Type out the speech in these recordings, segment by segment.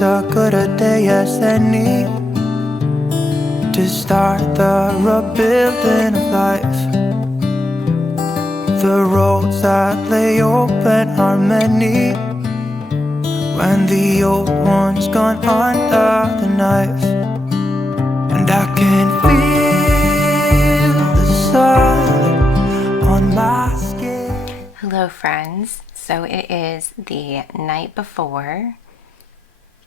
as good a day as any to start the rebuilding of life. The roads that lay open are many when the old one's gone under the knife. And I can feel the sun on my skin. Hello friends, so it is the night before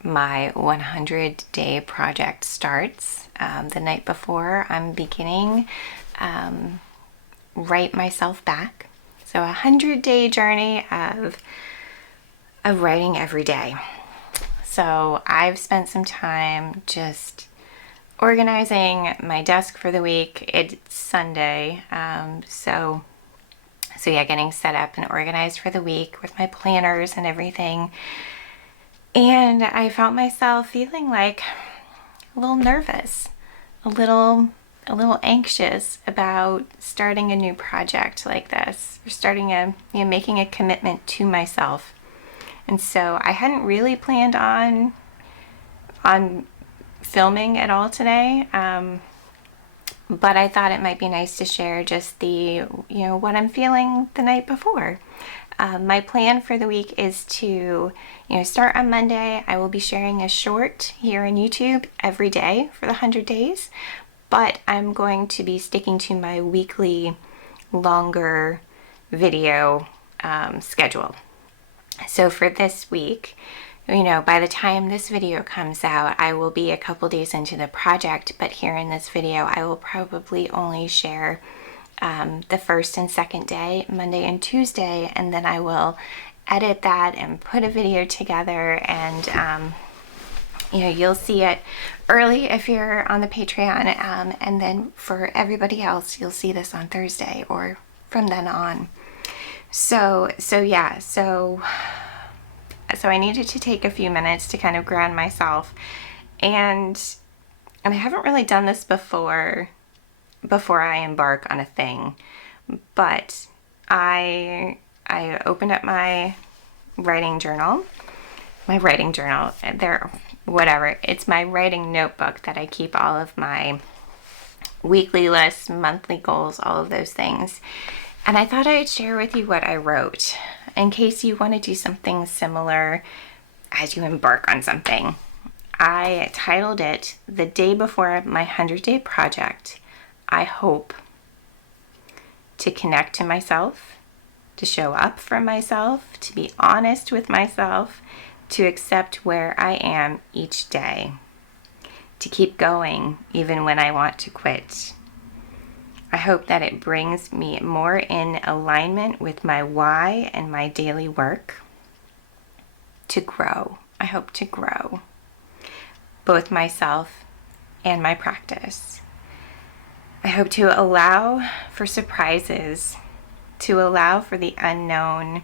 my 100-day project starts. The night before I'm beginning Write Myself Back. So a 100-day journey of writing every day. So I've spent some time just organizing my desk for the week. It's Sunday, so yeah, getting set up and organized for the week with my planners and everything. And I found myself feeling like a little nervous, a little anxious about starting a new project like this, or starting making a commitment to myself. And so I hadn't really planned on filming at all today, but I thought it might be nice to share just what I'm feeling the night before. My plan for the week is to start on Monday. I will be sharing a short here on YouTube every day for the 100 days, but I'm going to be sticking to my weekly longer video schedule. So for this week, by the time this video comes out, I will be a couple days into the project, but here in this video, I will probably only share the first and second day, Monday and Tuesday, and then I will edit that and put a video together, and you'll see it early if you're on the Patreon, and then for everybody else, you'll see this on Thursday or from then on. So I needed to take a few minutes to kind of ground myself, and I haven't really done this before I embark on a thing, but I opened up my writing journal, it's my writing notebook that I keep all of my weekly lists, monthly goals, all of those things. And I thought I'd share with you what I wrote in case you want to do something similar as you embark on something. I titled it, "The Day Before My 100-Day Project. I hope to connect to myself, to show up for myself, to be honest with myself, to accept where I am each day, to keep going even when I want to quit. I hope that it brings me more in alignment with my why and my daily work. To grow. I hope to grow both myself and my practice. I hope to allow for surprises, to allow for the unknown,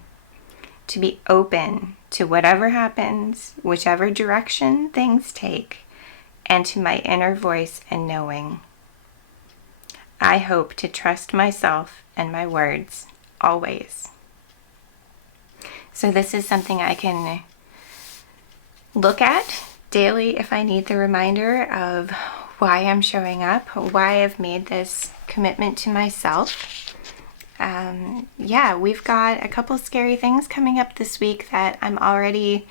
to be open to whatever happens, whichever direction things take, and to my inner voice and knowing. I hope to trust myself and my words always." So this is something I can look at daily if I need the reminder of why I'm showing up, why I've made this commitment to myself. We've got a couple scary things coming up this week that I'm already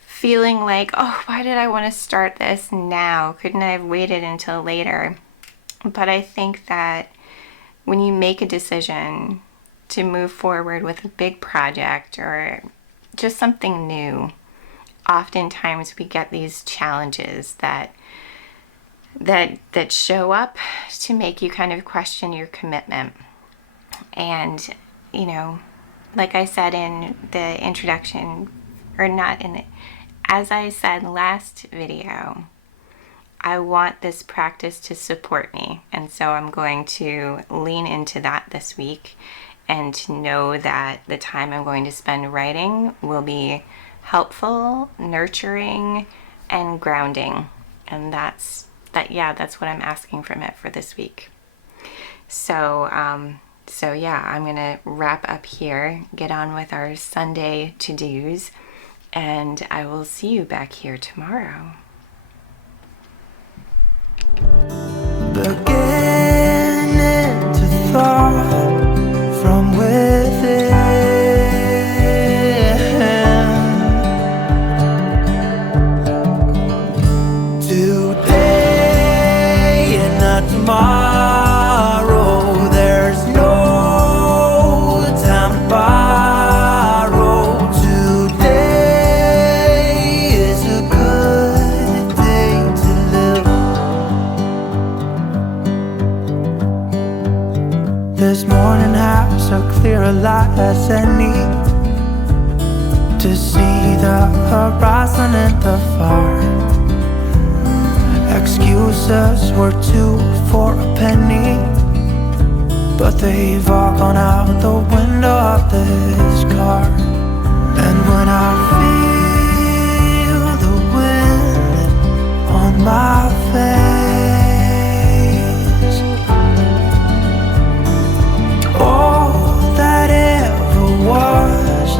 feeling like, oh, why did I want to start this now? Couldn't I have waited until later? But I think that when you make a decision to move forward with a big project or just something new, oftentimes we get these challenges that show up to make you kind of question your commitment. And, like I said in the introduction, as I said last video, I want this practice to support me, and so I'm going to lean into that this week and to know that the time I'm going to spend writing will be helpful, nurturing, and grounding. And that's what I'm asking from it for this week. So I'm gonna wrap up here, get on with our Sunday to-dos, and I will see you back here tomorrow. Beginning to thought from within. Today and not tomorrow. There's no time to borrow. Today is a good day to live. This morning has so clear a light as any to see the horizon and the far. Excuses were 2 for a penny, but they've all gone out the window of this car. And when I feel the wind on my face, all that ever was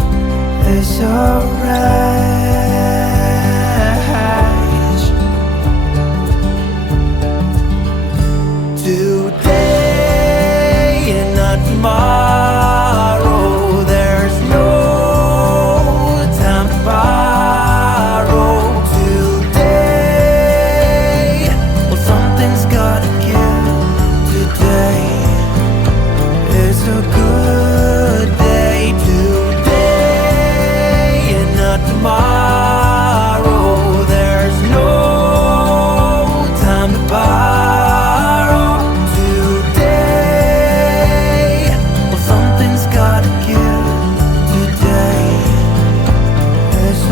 is a wreck. Today and not tomorrow. There's no time to borrow. Today, well, something's gotta give. Today is a good day. Today and not tomorrow. There's no time to borrow.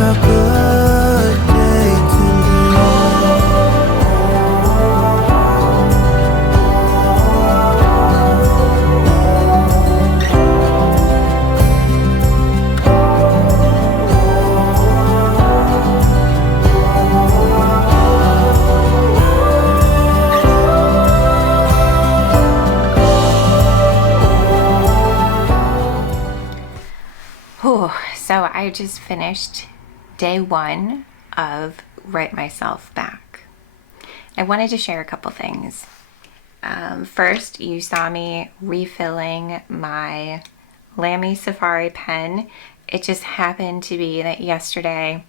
A good day to Whew, so I just finished day 1 of Write Myself Back. I wanted to share a couple things. First, you saw me refilling my Lamy Safari pen. It just happened to be that yesterday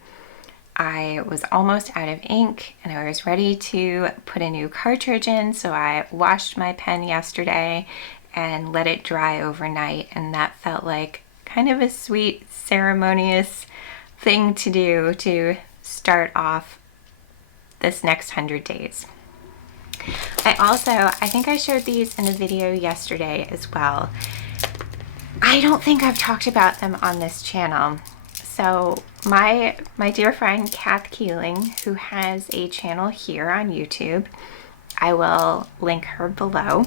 I was almost out of ink and I was ready to put a new cartridge in, so I washed my pen yesterday and let it dry overnight, and that felt like kind of a sweet, ceremonious thing to do to start off this next 100 days. I think I showed these in a video yesterday as well. I don't think I've talked about them on this channel. So my dear friend Kath Keeling, who has a channel here on YouTube, I will link her below.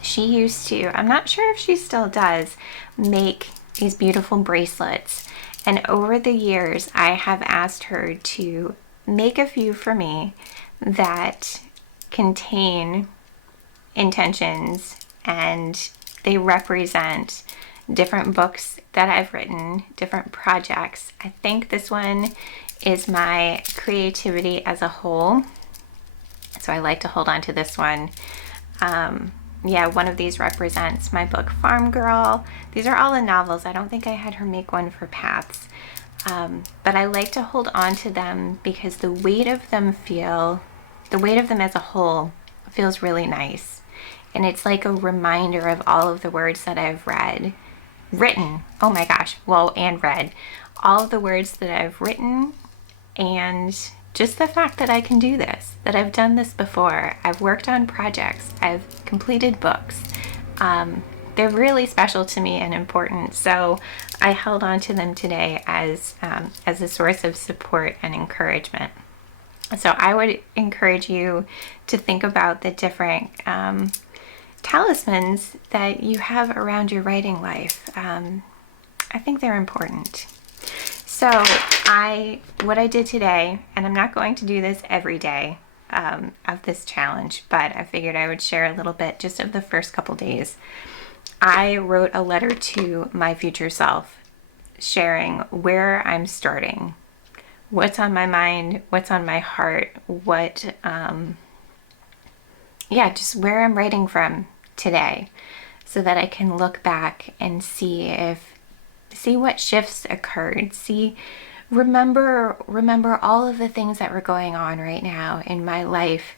She used to, I'm not sure if she still does, make these beautiful bracelets. And over the years, I have asked her to make a few for me that contain intentions, and they represent different books that I've written, different projects. I think this one is my creativity as a whole. So I like to hold on to this one. Yeah, one of these represents my book Farm Girl. These are all in novels. I don't think I had her make one for Paths. But I like to hold on to them because the weight of them as a whole feels really nice. And it's like a reminder of all of the words that I've written. Oh my gosh, well, and read. All of the words that I've written, and just the fact that I can do this, that I've done this before. I've worked on projects, I've completed books. They're really special to me and important, so I held on to them today as a source of support and encouragement. So I would encourage you to think about the different talismans that you have around your writing life. I think they're important. So what I did today, and I'm not going to do this every day of this challenge, but I figured I would share a little bit just of the first couple days. I wrote a letter to my future self sharing where I'm starting, what's on my mind, what's on my heart, just where I'm writing from today, so that I can look back and see what shifts occurred, remember all of the things that were going on right now in my life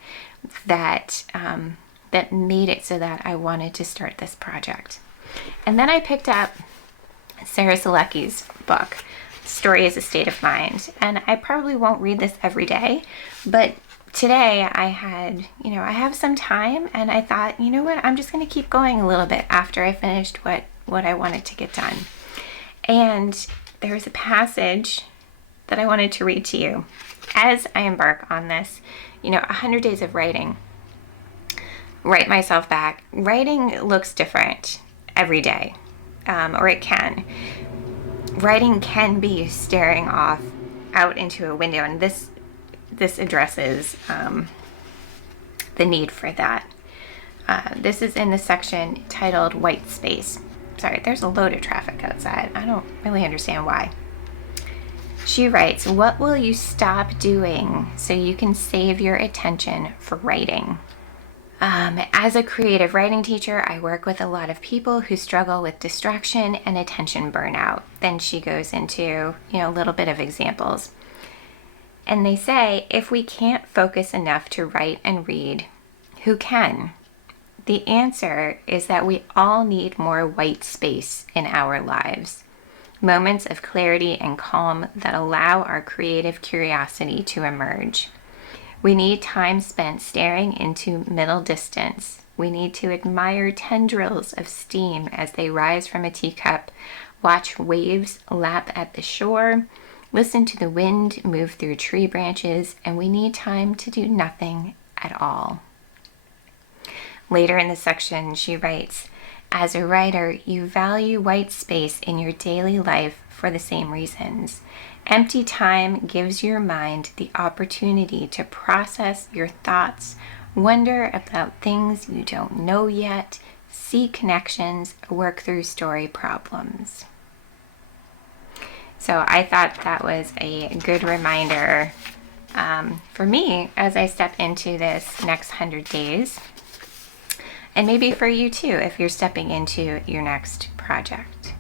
that made it so that I wanted to start this project. And then I picked up Sarah Selecki's book, Story is a State of Mind. And I probably won't read this every day, but today I have some time, and I thought, you know what, I'm just going to keep going a little bit after I finished what I wanted to get done. And there was a passage that I wanted to read to you as I embark on this, 100 days of writing. Write myself back. Writing looks different every day, or it can. Writing can be staring off out into a window, and this addresses the need for that. This is in the section titled White Space. Sorry, there's a load of traffic outside. I don't really understand why. She writes, "What will you stop doing so you can save your attention for writing?" As a creative writing teacher, I work with a lot of people who struggle with distraction and attention burnout. Then she goes into, a little bit of examples. And they say, if we can't focus enough to write and read, who can? The answer is that we all need more white space in our lives. Moments of clarity and calm that allow our creative curiosity to emerge. We need time spent staring into middle distance. We need to admire tendrils of steam as they rise from a teacup, watch waves lap at the shore, listen to the wind move through tree branches, and we need time to do nothing at all. Later in the section, she writes, as a writer, you value white space in your daily life for the same reasons. Empty time gives your mind the opportunity to process your thoughts, wonder about things you don't know yet, see connections, work through story problems. So I thought that was a good reminder for me as I step into this next 100 days. And maybe for you too, if you're stepping into your next project.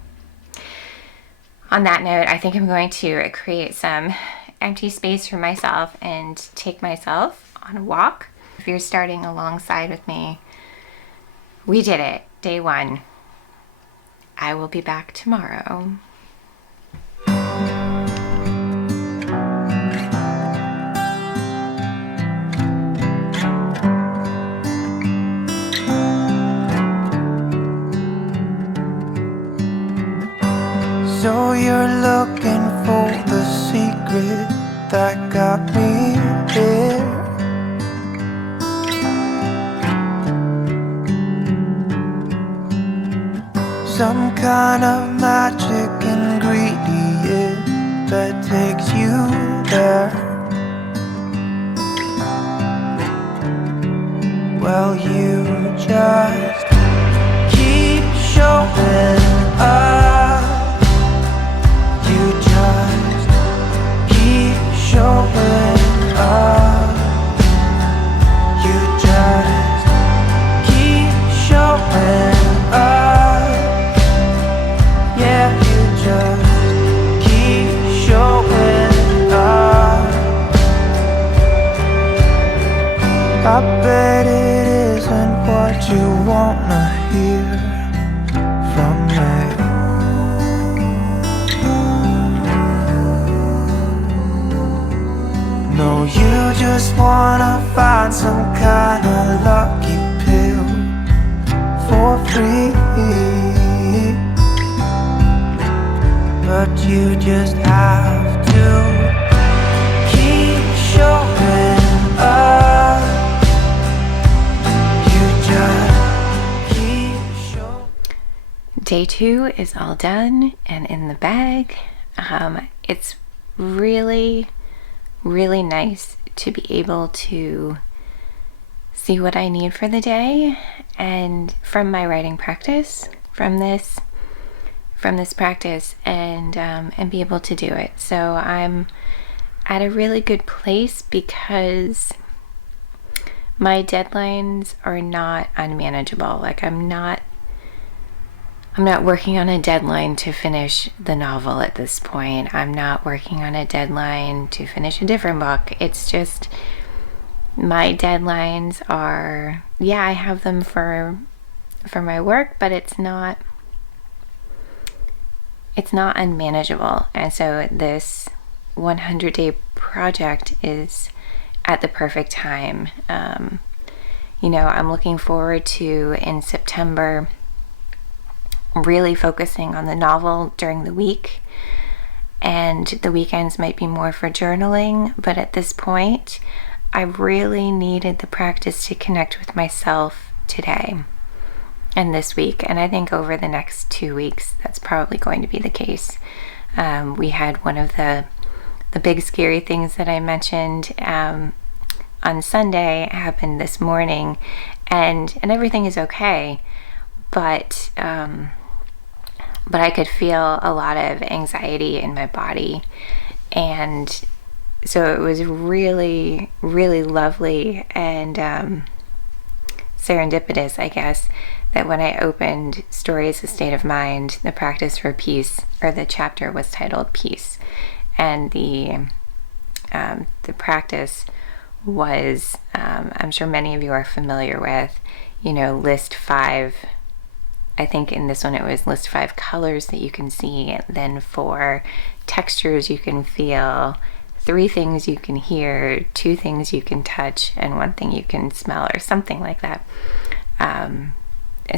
On that note, I think I'm going to create some empty space for myself and take myself on a walk. If you're starting alongside with me, we did it, day 1. I will be back tomorrow. So you're looking for the secret that got me here. Some kind of magic ingredient that takes you there. Well, you just keep showing up. You just keep showing up. You just keep showing up. Yeah, you just keep showing up. I bet it isn't what you wanna hear from me. No, you just wanna find some kind of lucky pill for free. But you just have to keep showing up. You just keep showing. Day 2 is all done and in the bag. It's really nice to be able to see what I need for the day, and from my writing practice, from this from this practice and be able to do it. So I'm at a really good place because my deadlines are not unmanageable. Like I'm not working on a deadline to finish the novel at this point. I'm not working on a deadline to finish a different book. It's just my deadlines are, yeah, I have them for my work, but it's not unmanageable. And so this 100-day project is at the perfect time. I'm looking forward to, in September, really focusing on the novel during the week, and the weekends might be more for journaling, but at this point I really needed the practice to connect with myself today and this week, and I think over the next 2 weeks that's probably going to be the case. We had one of the big scary things that I mentioned on Sunday happen this morning, and everything is okay, but I could feel a lot of anxiety in my body, and so it was really, really lovely and serendipitous, I guess, that when I opened Stories: A State of Mind, the practice for peace, or the chapter was titled Peace, and the practice was, I'm sure many of you are familiar with, list 5. I think in this one it was list 5 colors that you can see, then 4 textures you can feel, 3 things you can hear, 2 things you can touch, and 1 thing you can smell, or something like that.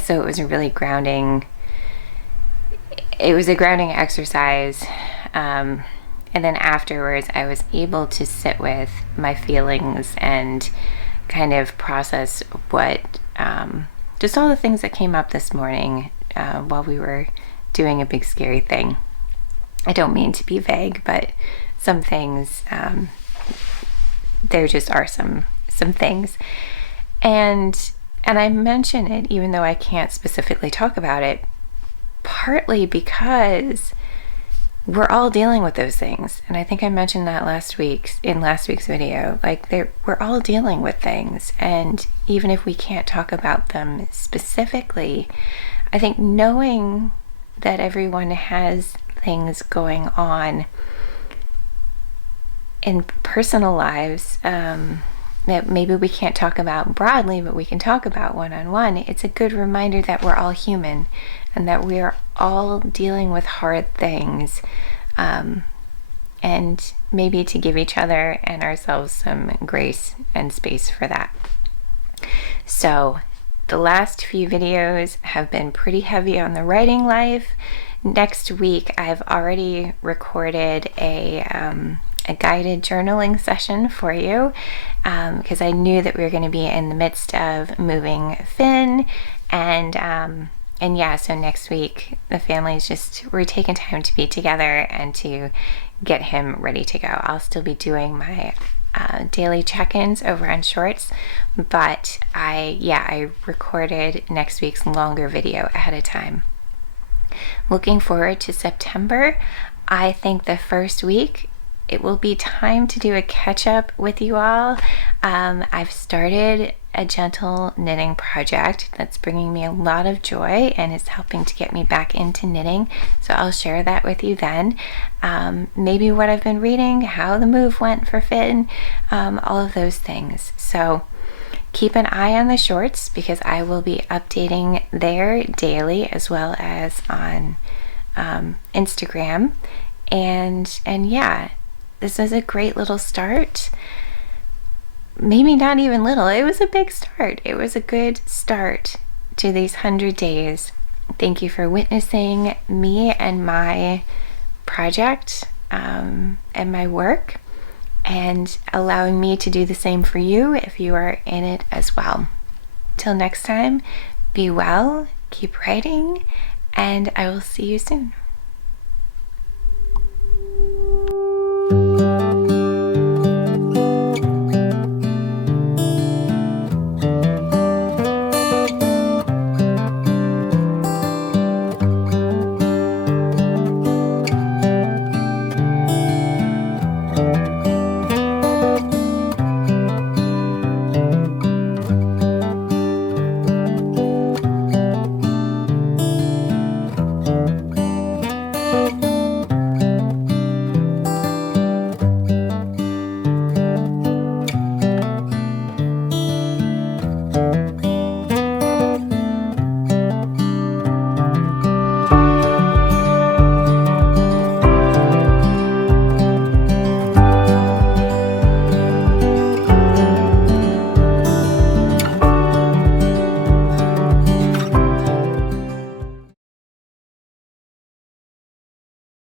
So it was a really grounding. It was a grounding exercise. And then afterwards, I was able to sit with my feelings and kind of process just all the things that came up this morning while we were doing a big scary thing. I don't mean to be vague, but some things, there just are some things. And I mention it even though I can't specifically talk about it, partly because we're all dealing with those things. And I think I mentioned that in last week's video. Like, we're all dealing with things. And even if we can't talk about them specifically, I think knowing that everyone has things going on in personal lives that maybe we can't talk about broadly, but we can talk about one-on-one, it's a good reminder that we're all human and that we are all dealing with hard things, and maybe to give each other and ourselves some grace and space for that. So the last few videos have been pretty heavy on the writing life. Next week I've already recorded a guided journaling session for you, because I knew that we were going to be in the midst of moving Finn, and yeah, so next week the family's we're taking time to be together and to get him ready to go. I'll still be doing my daily check-ins over on Shorts, but I recorded next week's longer video ahead of time. Looking forward to September. I think the first week it will be time to do a catch-up with you all. I've started a gentle knitting project that's bringing me a lot of joy and is helping to get me back into knitting, so I'll share that with you then. Maybe what I've been reading, how the move went for Finn, all of those things. So keep an eye on the Shorts, because I will be updating there daily, as well as on Instagram. And yeah, this is a great little start. Maybe not even little. It was a big start. It was a good start to these 100 days. Thank you for witnessing me and my project and my work, and allowing me to do the same for you if you are in it as well. Till next time, be well, keep writing, and I will see you soon.